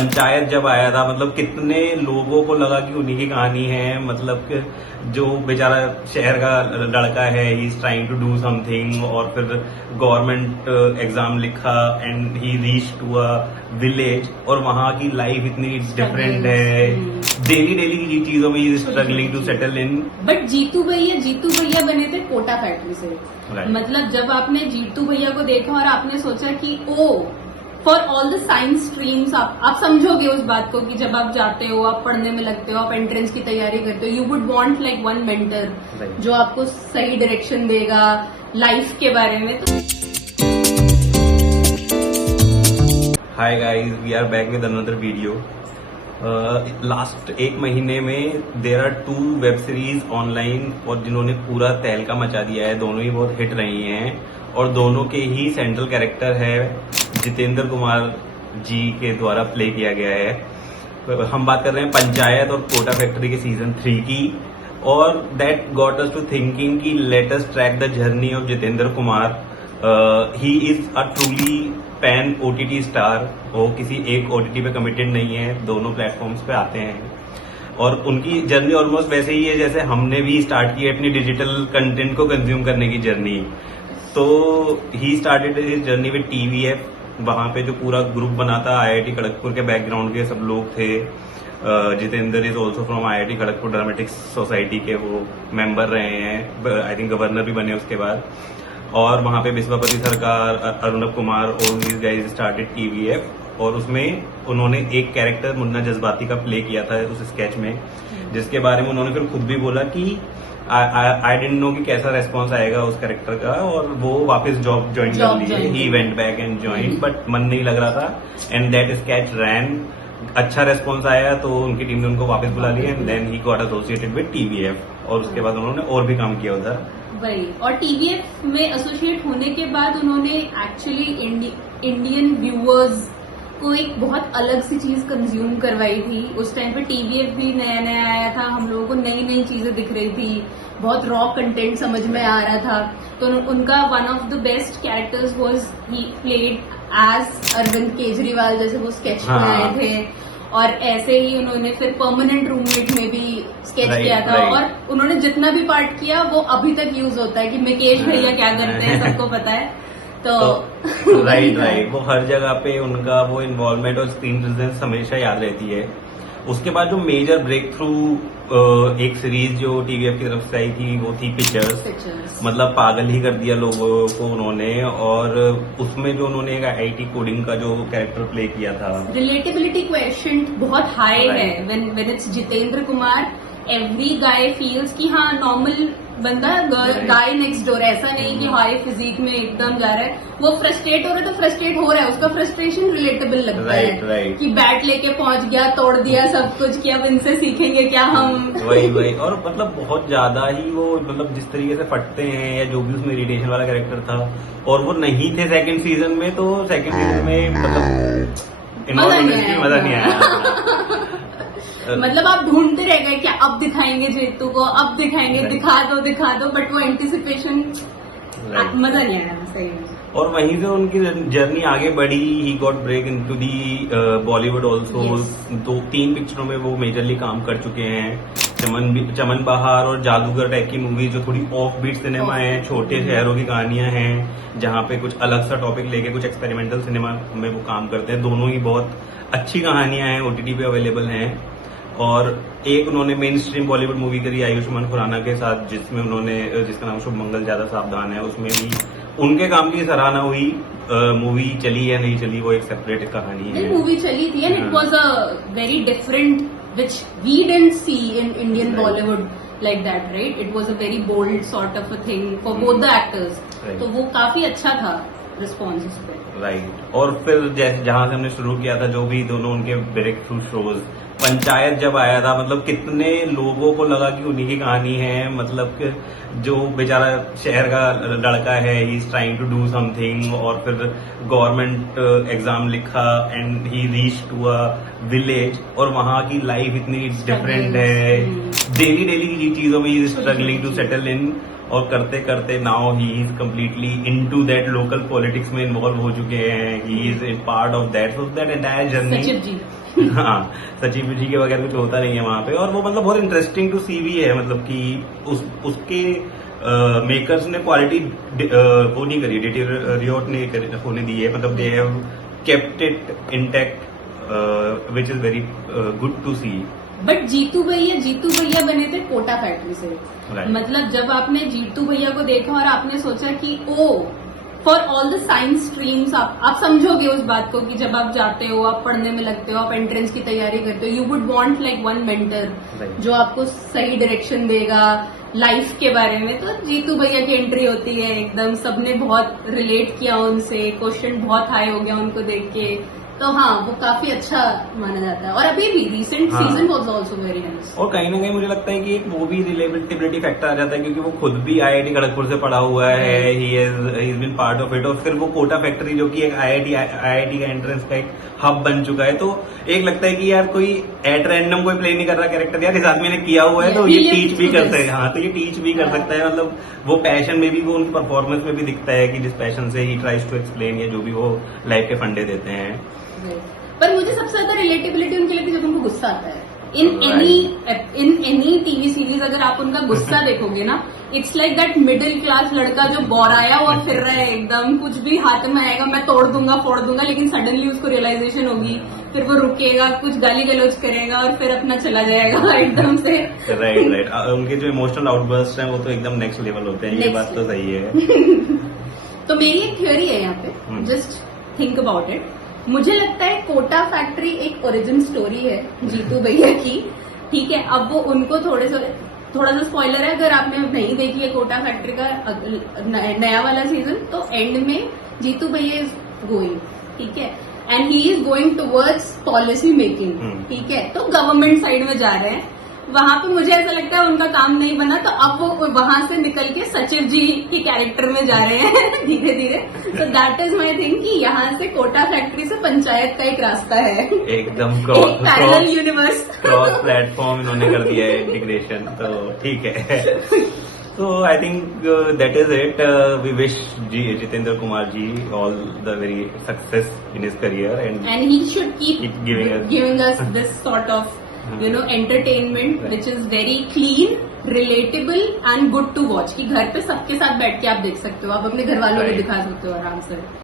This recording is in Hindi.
पंचायत जब आया था, मतलब कितने लोगों को लगा कि उन्हीं की कहानी है। मतलब कि जो बेचारा शहर का लड़का है, he is trying to do something, और फिर गवर्नमेंट एग्जाम लिखा and he reach to a village, और वहाँ की लाइफ इतनी डिफरेंट है। डेली डेली की चीजों में ही struggling to settle in. But Jitu भैया बने थे कोटा फैक्ट्री से। मतलब जब आपने जीतू भैया को देखा और आपने सोचा कि oh for all the science streams, आप समझोगे उस बात को कि जब आप जाते हो, आप पढ़ने में लगते हो, आप एंट्रेंस की तैयारी करते हो, you would want like one mentor जो आपको सही डायरेक्शन देगा लाइफ के बारे में। तो hi guys, we are back with another video. Last एक महीने में there are 2 web series online और जिन्होंने पूरा तहलका मचा दिया है। दोनों ही बहुत हिट रही हैं और दोनों के ही सेंट्रल कैरेक्टर है जितेंद्र कुमार जी के द्वारा प्ले किया गया है। हम बात कर रहे हैं पंचायत और कोटा फैक्ट्री के सीजन 3 की, और that got us to thinking कि let us track the journey of Jitendra Kumar. He is a truly pan OTT star. वो किसी एक OTT पे कमिटेड नहीं है, दोनों प्लेटफॉर्म्स पे आते हैं और उनकी जर्नी ऑलमोस्ट वैसे ही है जैसे हमने भी स्टार्ट की है अपनी डिजिटल कंटेंट को कंज्यूम करने की जर्नी। तो he started his journey with TVF। वहां पे जो पूरा ग्रुप बना था IIT खड़गपुर के बैकग्राउंड के सब लोग थे। Jitendra is also from IIT Kharagpur dramatics society के वो मेंबर रहे हैं, आई थिंक गवर्नर भी बने उसके बाद। और वहां पे Vishwapati Sarkar, Arunabh Kumar, all these guys started TVF। और उसमें उन्होंने एक कैरेक्टर मुन्ना जज्बाती का प्ले किया था उस स्केच में, जिसके बारे में उन्होंने फिर खुद भी बोला कि आई डिडंट नो कि कैसा रेस्पॉन्स आएगा उस कैरेक्टर का, और वो वापस जॉब ज्वाइन कर लिए। He went back and join, but मन नहीं लग रहा था एंड दैट स्केच रैन। अच्छा रेस्पॉन्स आया तो उनकी टीम ने उनको वापस बुला लिया and then he got associated with TVF, और उसके बाद उन्होंने और भी काम किया उधर। वही, और TVF में एसोसिएट होने के बाद उन्होंने एक्चुअली इंडियन व्यूअर्स को एक बहुत अलग सी चीज कंज्यूम करवाई थी। उस टाइम पे TVF भी नया नया आया था, हम लोगों को नई नई चीजें दिख रही थी, बहुत रॉ कंटेंट समझ में आ रहा था। तो उनका one of the best characters was he played as Arvind Kejriwal, जैसे वो स्केच में आए थे। और ऐसे ही उन्होंने फिर परमानेंट रूममेट में भी स्केच किया था। और उन्होंने जितना भी पार्ट किया वो अभी तक यूज होता है कि मुकेश भैया क्या करते हैं, सबको पता है। तो राइट, वो हर जगह पे उनका वो इन्वॉल्वमेंट और स्क्रीन प्रेजेंस हमेशा याद रहती है। उसके बाद जो मेजर ब्रेक थ्रू एक सीरीज जो TVF की तरफ से आई थी वो थी पिक्चर्स। मतलब पागल ही कर दिया लोगों को उन्होंने, और उसमें जो उन्होंने एक IT कोडिंग का जो कैरेक्टर प्ले किया था, रिलेटेबिलिटी क्वेश्चन बहुत हाई है। When it's Jitendra Kumar, every guy feels कि हाँ नॉर्मल बंदा गाय नेक्स्ट डोर, ऐसा नहीं कि हाई फिजिक में एकदम जा रहा है। वो फ्रस्ट्रेट हो रहा है तो फ्रस्ट्रेट हो रहा है, उसका फ्रस्ट्रेशन रिलेटेबल लगता है कि बैट लेके पहुंच गया, तोड़ दिया सब कुछ, कि अब इनसे सीखेंगे क्या हम। वही और मतलब बहुत ज्यादा ही वो, मतलब जिस तरीके से फटते हैं या जो भी उसमें इरिटेशन वाला कैरेक्टर था, और वो नहीं थे सेकंड सीजन में, तो सेकंड सीजन में मतलब मजा नहीं आया। मतलब आप ढूंढते रह गए कि अब दिखाएंगे जीतू को, अब दिखाएंगे, दिखा दो, बट वो एंटिसिपेशन मजा नहीं आया सही में। और वहीं से उनकी जर्नी आगे बढ़ी। He got break into the Bollywood also. 2-3 पिक्चरों में वो मेजरली काम कर चुके हैं। चमन बहार और जादूगर टाइप की मूवी जो थोड़ी ऑफ बीट सिनेमा है, छोटे शहरों की कहानियां हैं जहां पे कुछ अलग सा टॉपिक लेके कुछ एक्सपेरिमेंटल सिनेमा में वो काम करते हैं। दोनों ही बहुत अच्छी कहानियां हैं, OTT पे अवेलेबल हैं। और एक उन्होंने मेन स्ट्रीम बॉलीवुड मूवी करी आयुष्मान खुराना के साथ, जिसमें उन्होंने, जिसका नाम शुभ मंगल ज्यादा सावधान है, उसमें भी उनके काम की सराहना हुई। मूवी चली या नहीं चली वो एक सेपरेट कहानी है। मूवी चली थी and it was a very different which we didn't see in Indian Bollywood like that, right? It was a very bold sort of a thing for both the actors. तो वो काफी अच्छा था रिस्पॉन्स उस पे। राइट। और फिर जहां से हमने शुरू किया था, जो भी दोनों उनके ब्रेक थ्रू शोज, पंचायत जब आया था, मतलब कितने लोगों को लगा कि उन्हीं की कहानी है। मतलब कि जो बेचारा शहर का लड़का है, he is trying to do something, और फिर गवर्नमेंट एग्जाम लिखा and he reach to a village, और वहाँ की लाइफ इतनी डिफरेंट है। डेली डेली की चीजों में ही स्ट्रगलिंग टू सेटल इन, और करते करते now he is completely into that local politics में इन्वॉल्व हो चुके हैं. He is in part of that, so that entire journey. सचिव जी. हाँ, सचिव जी के बगैर कुछ होता नहीं है वहां पे. और वो मतलब बहुत इंटरेस्टिंग टू सी भी है, मतलब कि उसके मेकर्स ने क्वालिटी वो नहीं करी, डिटेरियोरेट नहीं होने दी है. मतलब they have kept it intact, which is very good to see. But Jitu भैया बने थे कोटा फैक्ट्री से. Right. मतलब जब आपने जीतू भैया को देखा और आपने सोचा कि oh for all the science streams, आप समझोगे उस बात को कि जब आप जाते हो, आप पढ़ने में लगते हो, आप एंट्रेंस की तैयारी करते हो, you would want like one mentor Right. जो आपको सही डायरेक्शन देगा लाइफ के बारे में. तो जीतू भैया की एंट्री होती है एकदम, सबने बहुत रिलेट किया उनसे, क्वेश्चन बहुत हाई हो गया उनको देख के. तो हाँ, वो काफी अच्छा माना जाता है. और अभी भी रिसेंट हाँ. Season was also very nice. और कहीं ना कहीं मुझे लगता है कि एक वो भी रिलेबिलिटी फैक्टर आ जाता है, क्योंकि वो खुद भी आईआईटी खड़गपुर से पढ़ा हुआ है. He is been part of it. और फिर वो कोटा फैक्ट्री जो कि एक आईआईटी का एंट्रेंस का एक हब बन चुका है. तो एक लगता है कि यार कोई एट रैंडम कोई प्ले नहीं कर रहा कैरेक्टर, यार इस आदमी ने किया हुआ है तो ये टीच भी कर सकता है. हाँ, तो ये टीच भी कर सकता है. मतलब वो पैशन में भी, वो उनकी परफॉर्मेंस में भी दिखता है कि जिस पैशन से ही ट्राइज टू एक्सप्लेन, या जो भी वो लाइफ के फंडे देते हैं. पर मुझे सबसे ज्यादा रिलेटेबिलिटी उनके लिए जब उनको गुस्सा आता है इन एनी टीवी सीरीज. अगर आप उनका गुस्सा देखोगे ना, it's like that middle class लड़का जो बोराया हुआ फिर रहा है एकदम, कुछ भी हाथ में आएगा मैं तोड़ दूंगा फोड़ दूंगा, लेकिन सडनली उसको रियलाइजेशन होगी, फिर वो रुकेगा, कुछ गाली गलौज करेगा और फिर अपना चला जाएगा एकदम से. राइट. उनके जो इमोशनल आउटबर्स्ट हैं वो तो एकदम नेक्स्ट लेवल होते हैं. ये बात तो सही है. तो मेरी एक थ्योरी है यहाँ पे, जस्ट थिंक अबाउट इट. मुझे लगता है कोटा फैक्ट्री एक ओरिजिन स्टोरी है जीतू भैया की. ठीक है, अब वो उनको थोड़ा सा स्पॉइलर है अगर आपने नहीं देखी है कोटा फैक्ट्री का नया वाला सीजन, तो एंड में जीतू भैया इज गोइंग, ठीक है, and he is going towards policy making. ठीक है, तो गवर्नमेंट साइड में जा रहे हैं. वहां पे मुझे ऐसा लगता है उनका काम नहीं बना, तो अब वो वहां से निकल के सचिव जी के कैरेक्टर में जा रहे हैं धीरे धीरे. तो दैट इज माई थिंक कि यहाँ से कोटा फैक्ट्री से पंचायत का एक रास्ता है, एकदम एक पैरेलल यूनिवर्स. क्रॉस प्लेटफॉर्म इन्होंने कर दिया है, इंटीग्रेशन. तो ठीक है. So I think that is it. We wish Jitendra Kumar ji all the very success in his career, and he should keep giving us this sort of entertainment which is very clean, relatable and good to watch. कि घर पे सबके साथ बैठ के आप देख सकते हो, आप अपने घर वालों को दिखा सकते हो आराम से.